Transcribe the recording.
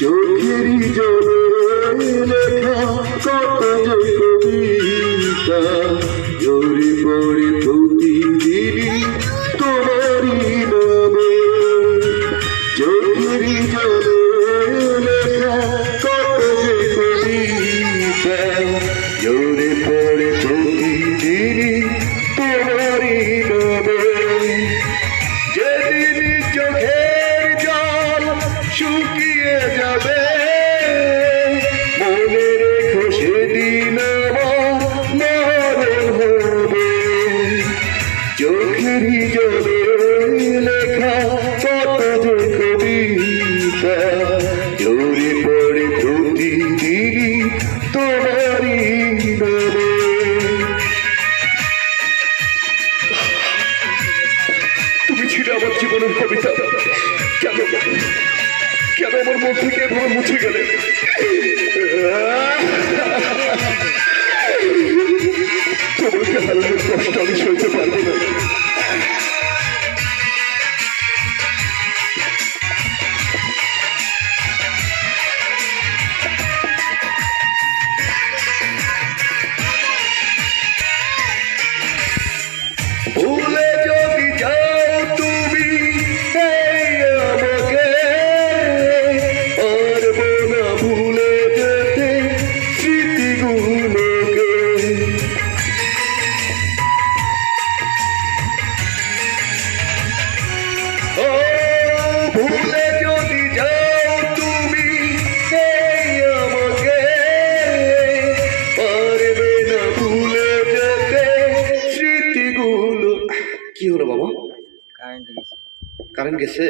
চোখেরই জলে লেখা কত যে কবিতা ঝরে পড়ে প্রতিদিনই তোমারই নামে। চোখেরই জলে লেখা কত যে কবিতা ঝরে পড়ে প্রতিদিনই তোমারই নামে। যেদিন চোখের জল শুকিয়ে যাবে মনে রেখো সেদিন আমার মরণ হবে। চোখেরই জলে লেখা কত যে কবিতা ঝরে পড়ে প্রতিদিনই তোমারই নামে। তুমি ছিলে আমার জীবনের কবিতা, কেন কেন আমার মন থেকে এভাবে মুছে গেলে? তোমাকে হারানোর কষ্ট আমি সইতে পারবো না। ভুলে যদি যাও তুমি আমাকে পারবো না ভুলে যেতে স্মৃতিগুলোকে। ও ভুলে যদি যাও তুমি আমাকে পারবে না ভুলে যেতে স্মৃতিগুলো। কি হলো বাবা? কারেন্ট গেছে। কারেন্ট গেছে?